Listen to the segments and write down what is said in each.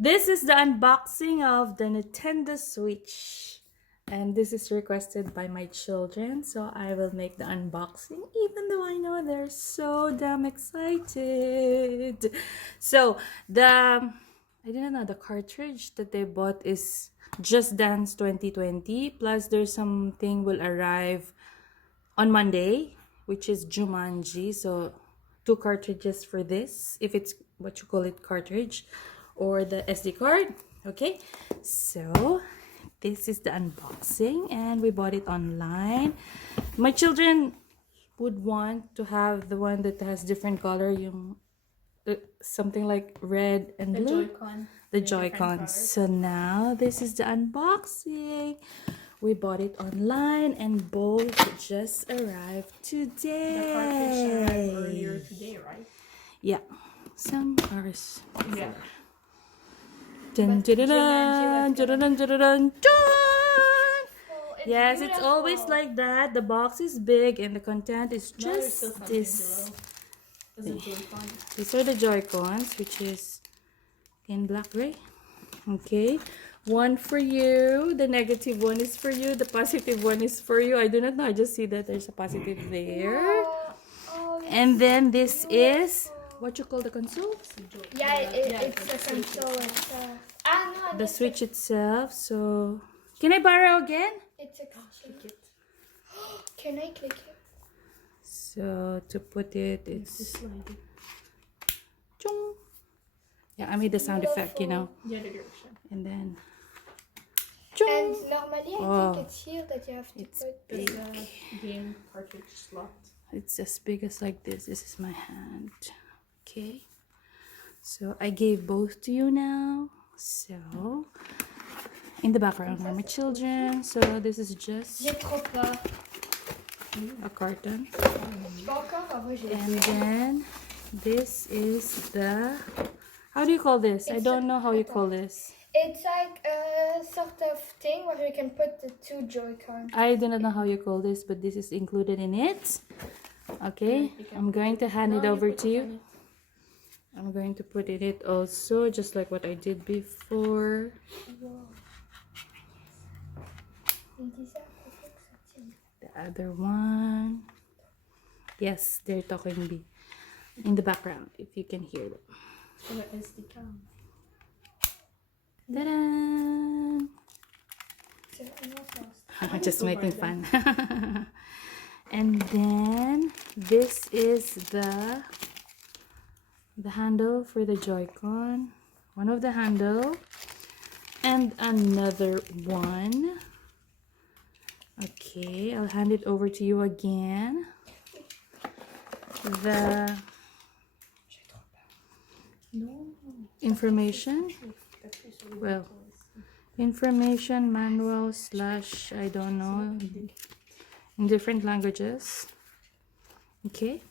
This is the unboxing of the Nintendo Switch. And this is requested by my children, so I will make the unboxing, even though I know they're so damn excited. So, I didn't know the cartridge that they bought is Just Dance 2020, plus there's something will arrive on Monday, which is Jumanji. So, 2 cartridges for this, if it's what you call it, cartridge, or the SD card. Okay, so this is the unboxing, and we bought it online. My children would want to have the one that has different color, something like red and blue. The Joy-Con. So now this is the unboxing. We bought it online and both just arrived today. The cartridge arrived earlier today, right? Yeah, some hours. Yeah. Dun, dun, dun, dun, dun, dun, dun, dun, dun. It's Yes, it's beautiful. always like that. The box is big and the content is just this. These are the Joy-Cons, which is in black gray. Okay, one for you. The negative one is for you. The positive one is for you. I do not know. I just see that there's a positive there. And then this is what you call the console? Yeah, it's the console itself. No, The Switch itself. So, can I borrow again? It's a click it. Can I click it? So to put it, it's. Chung. Yeah, I made the sound effect, you know. The other direction. And then. And normally, I think it's here that you have to It's put big. The game cartridge slot. It's as big as like this. This is my hand. Okay. So I gave both to you now. So in the background are my children. So this is just J'ai trop peur. a carton. Je peux encore avoir And then this is the, how do you call this? I don't know how you call this. It's like a sort of thing where you can put the two Joy-Cons. I do not know how you call this, but this is included in it. Okay, I'm going to hand it over to you. I'm going to put in it also, just like what I did before. The other one. Yes, they're talking in the background, if you can hear them. Ta-da! Just making fun. And then this is the handle for the Joy-Con. One of the handle. And another one. Okay, I'll hand it over to you again. The information. Well, information manual / I don't know, in different languages. Okay.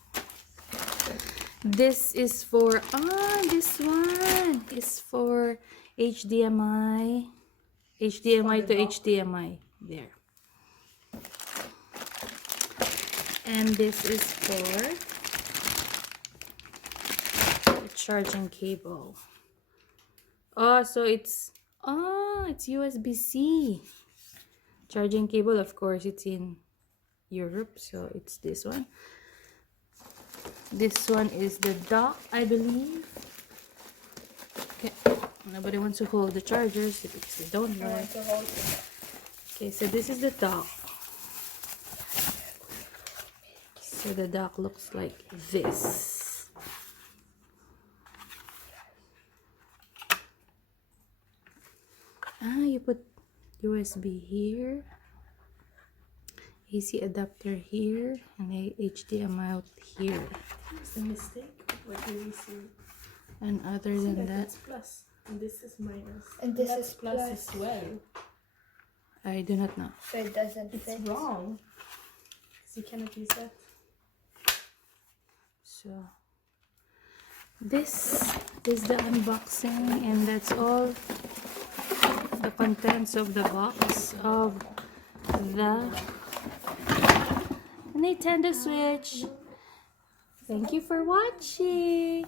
This is for, this one is for HDMI to HDMI. There. And this is for the charging cable. Oh, so it's USB-C. Charging cable, of course, it's in Europe, so it's this one. This one is the dock, I believe. Okay, nobody wants to hold the chargers because they don't work. Okay, so this is the dock. So the dock looks like this. You put USB here, AC adapter here, and a HDMI out here. What's the mistake? What do we see? And other than that, it's plus. And this is minus. And this That's is plus plus. as well. I do not know. So it doesn't It's fit. wrong. Because you cannot use that. So this is the unboxing, and that's all the contents of the box of the Nintendo Switch. Thank you for watching.